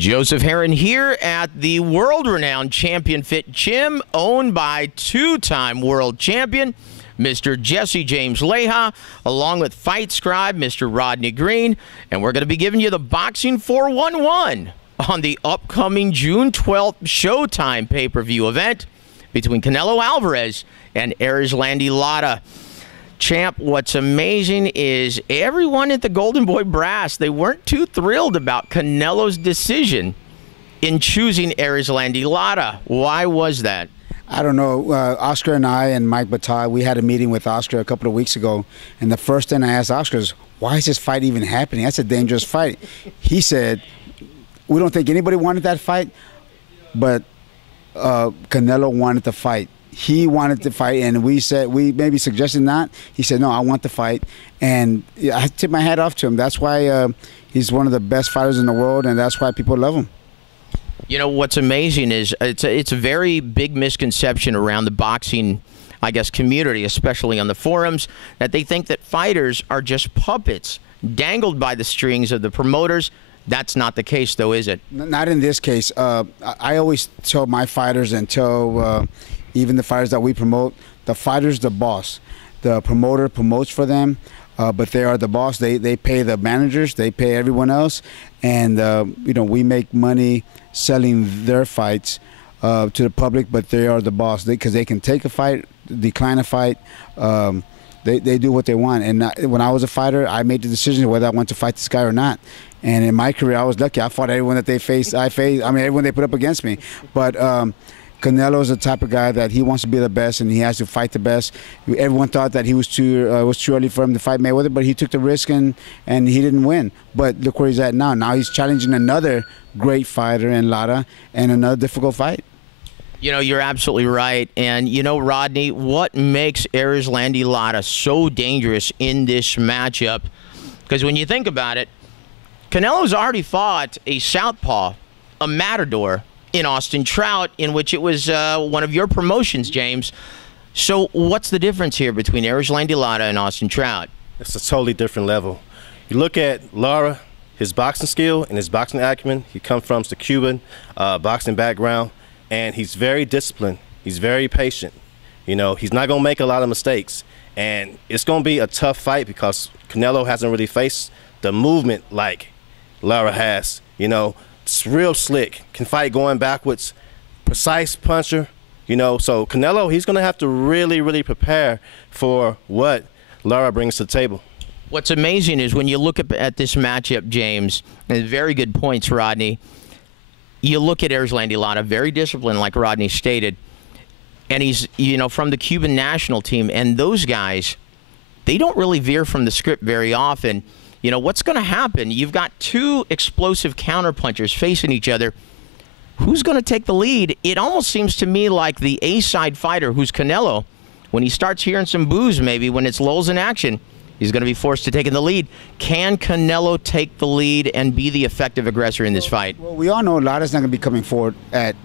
Joseph Herron here at the world-renowned Champion Fit Gym, owned by two-time world champion, Mr. Jesse James Leija, along with fight scribe, Mr. Rodney Green. And we're going to be giving you the Boxing 411 on the upcoming June 12th Showtime pay-per-view event between Canelo Alvarez and Erislandy Lara. Champ, what's amazing is everyone at the Golden Boy Brass, they weren't too thrilled about Canelo's decision in choosing Erislandy Lara. Why was that? I don't know. Oscar and I and Mike Battaglia, we had a meeting with Oscar a couple of weeks ago, and the first thing I asked Oscar is, why is this fight even happening? That's a dangerous fight. He said, we don't think anybody wanted that fight, but Canelo wanted to fight. He wanted to fight, and we said, we maybe suggested not. He said, no, I want to fight. And I tip my hat off to him. That's why he's one of the best fighters in the world, and that's why people love him. You know, what's amazing is it's a very big misconception around the boxing, I guess, community, especially on the forums, that they think that fighters are just puppets dangled by the strings of the promoters. That's not the case, though, is it? Not in this case. I always tell my fighters and tell even the fighters that we promote, the fighter's the boss. The promoter promotes for them, but they are the boss. They pay the managers, they pay everyone else, and you know, we make money selling their fights to the public, but they are the boss because they can take a fight, decline a fight. They do what they want. And when I was a fighter, I made the decision whether I want to fight this guy or not. And in my career, I was lucky. I fought everyone that they faced. I mean, everyone they put up against me. But Canelo is the type of guy that he wants to be the best, and he has to fight the best. Everyone thought that he was too early for him to fight Mayweather, but he took the risk and he didn't win. But look where he's at now. Now he's challenging another great fighter in Lara and another difficult fight. You know, you're absolutely right. And, you know, Rodney, what makes Erislandy Lara so dangerous in this matchup? Because when you think about it, Canelo's already fought a southpaw, a matador, in Austin Trout, in which it was one of your promotions, James. So what's the difference here between Erislandy Lara and Austin Trout? It's a totally different level. You look at Lara, his boxing skill and his boxing acumen. He comes from the Cuban boxing background, and he's very disciplined. He's very patient. You know, he's not going to make a lot of mistakes. And it's going to be a tough fight because Canelo hasn't really faced the movement like Lara has. You know, it's real slick, can fight going backwards, precise puncher, you know. So Canelo, he's going to have to really, really prepare for what Lara brings to the table. What's amazing is when you look at this matchup, James, and very good points, Rodney, you look at Erislandy Lara, very disciplined, like Rodney stated, and he's, you know, from the Cuban national team, and those guys, they don't really veer from the script very often. You know, what's going to happen? You've got two explosive counterpunchers facing each other. Who's going to take the lead? It almost seems to me like the A-side fighter, who's Canelo, when he starts hearing some boos maybe, when it's lulls in action, he's going to be forced to take in the lead. Can Canelo take the lead and be the effective aggressor in this fight? Well, we all know Lara's not going to be coming forward at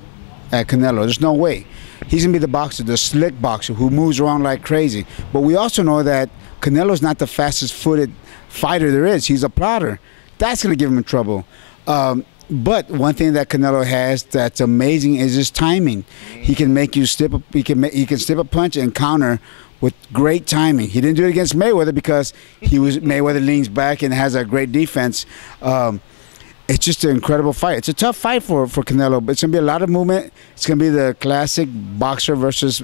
Canelo. There's no way. He's going to be the boxer, the slick boxer who moves around like crazy. But we also know that Canelo's not the fastest-footed fighter there is. He's a plotter. That's going to give him trouble. But one thing that Canelo has that's amazing is his timing. He can make you slip. He can slip a punch and counter with great timing. He didn't do it against Mayweather because Mayweather leans back and has a great defense. It's just an incredible fight. It's a tough fight for Canelo, but it's going to be a lot of movement. It's going to be the classic boxer versus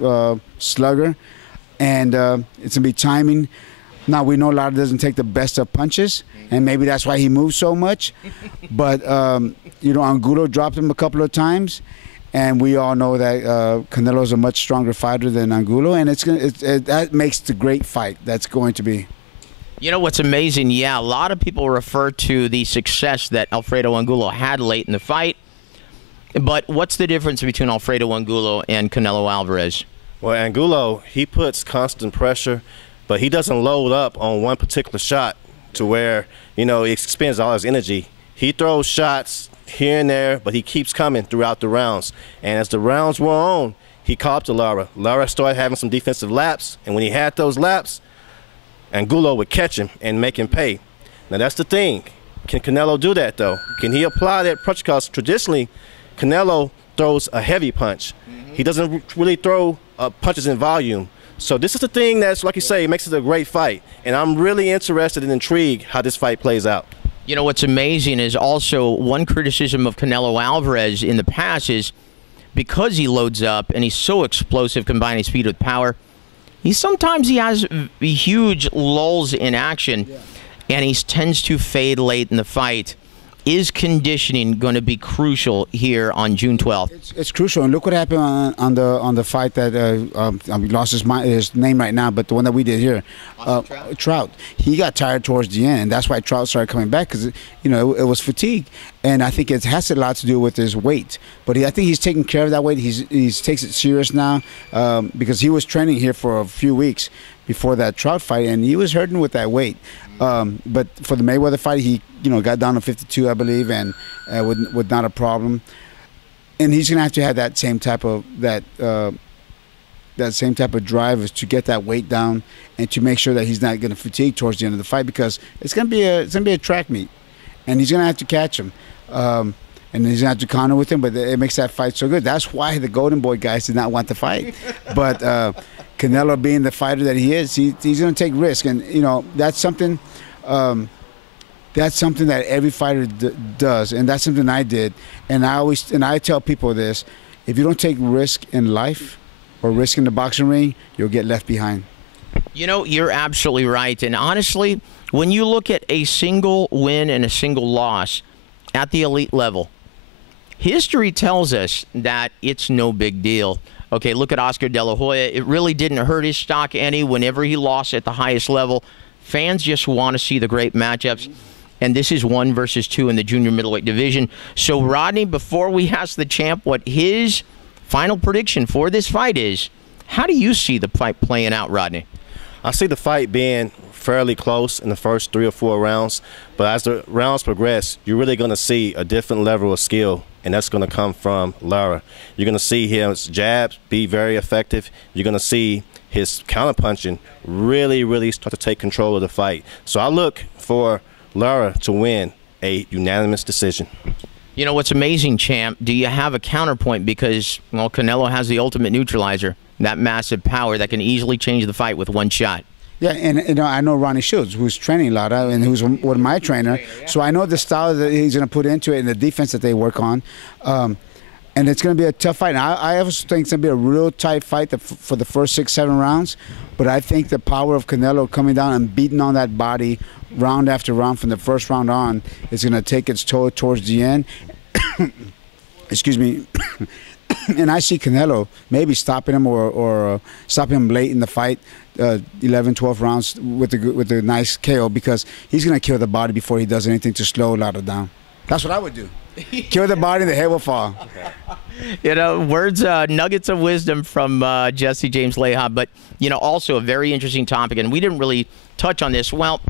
slugger, and it's going to be timing. Now, we know Lara doesn't take the best of punches, and maybe that's why he moves so much. But, you know, Angulo dropped him a couple of times, and we all know that Canelo's a much stronger fighter than Angulo, and that makes the great fight that's going to be. You know what's amazing? Yeah, a lot of people refer to the success that Alfredo Angulo had late in the fight. But what's the difference between Alfredo Angulo and Canelo Alvarez? Well, Angulo, he puts constant pressure, but he doesn't load up on one particular shot to where, you know, he expends all his energy. He throws shots here and there, but he keeps coming throughout the rounds. And as the rounds wore on, he caught up to Lara. Lara started having some defensive laps, and when he had those laps, Angulo would catch him and make him pay. Now, that's the thing. Can Canelo do that, though? Can he apply that punch? Because traditionally, Canelo throws a heavy punch. He doesn't really throw punches in volume. So this is the thing that's, like you say, makes it a great fight. And I'm really interested and intrigued how this fight plays out. You know, what's amazing is also one criticism of Canelo Alvarez in the past is because he loads up and he's so explosive, combining speed with power, sometimes he has huge lulls in action, and he tends to fade late in the fight. Is conditioning going to be crucial here on June 12th? It's crucial, and look what happened on the fight that I lost his name right now, but the one that we did here, Trout. He got tired towards the end, and that's why Trout started coming back because it was fatigue, and I think it has a lot to do with his weight. But I think he's taking care of that weight. He takes it serious now because he was training here for a few weeks before that Trout fight, and he was hurting with that weight. But for the Mayweather fight, he got down to 52, I believe, and with not a problem. And he's gonna have to have that same type of drive to get that weight down and to make sure that he's not gonna fatigue towards the end of the fight, because it's gonna be a track meet, and he's gonna have to catch him. And he's gonna have to counter with him, but it makes that fight so good. That's why the Golden Boy guys did not want to fight, but. Canelo, being the fighter that he is, he's going to take risk, and that's something that every fighter does, and that's something I did. And I tell people this: if you don't take risk in life or risk in the boxing ring, you'll get left behind. You're absolutely right. And honestly, when you look at a single win and a single loss at the elite level, history tells us that it's no big deal. Okay, look at Oscar De La Hoya. It really didn't hurt his stock any whenever he lost at the highest level. Fans just want to see the great matchups, and this is 1 versus 2 in the junior middleweight division. So, Rodney, before we ask the champ what his final prediction for this fight is, how do you see the fight playing out, Rodney? I see the fight being fairly close in the first 3 or 4 rounds, but as the rounds progress, you're really going to see a different level of skill, and that's going to come from Lara. You're going to see his jabs be very effective. You're going to see his counterpunching really start to take control of the fight. So I look for Lara to win a unanimous decision. What's amazing, champ, do you have a counterpoint? Because, well, Canelo has the ultimate neutralizer, that massive power that can easily change the fight with one shot. Yeah, and I know Ronnie Schultz, who's training Lara and who's one of my trainer. So I know the style that he's going to put into it and the defense that they work on. And it's going to be a tough fight. And I also think it's going to be a real tight fight for the first 6-7 rounds. But I think the power of Canelo coming down and beating on that body round after round from the first round on is going to take its toll towards the end. Excuse me. And I see Canelo maybe stopping him or stopping him late in the fight, 11, 12 rounds with a nice KO, because he's going to kill the body before he does anything to slow Lara down. That's what I would do. Kill the body and the head will fall. Words, nuggets of wisdom from Jesse James Leija, but, also a very interesting topic, and we didn't really touch on this, well,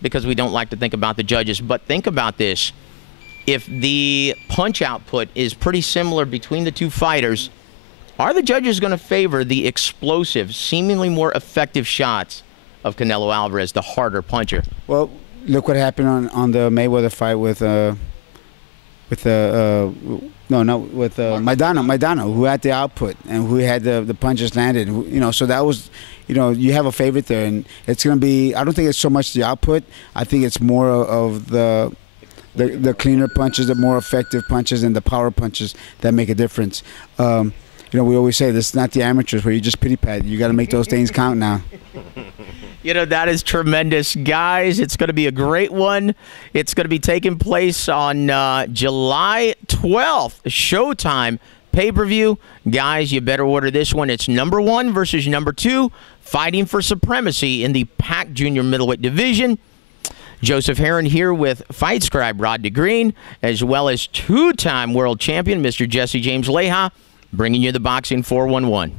because we don't like to think about the judges, but think about this. If the punch output is pretty similar between the two fighters, are the judges going to favor the explosive, seemingly more effective shots of Canelo Alvarez, the harder puncher? Well, look what happened on the Mayweather fight with Maidana, who had the output and who had the punches landed. So that was, you have a favorite there, and it's going to be. I don't think it's so much the output. I think it's more of the cleaner punches, the more effective punches, and the power punches that make a difference. We always say this is not the amateurs where you just pity pat. You got to make those things count now. That is tremendous. Guys, it's going to be a great one. It's going to be taking place on July 12th, Showtime pay-per-view. Guys, you better order this one. It's number 1 versus number 2, fighting for supremacy in the PAC junior middleweight division. Joseph Herron here with Fight Scribe Rodney Green, as well as 2-time world champion Mr. Jesse James Leija, bringing you the Boxing 411.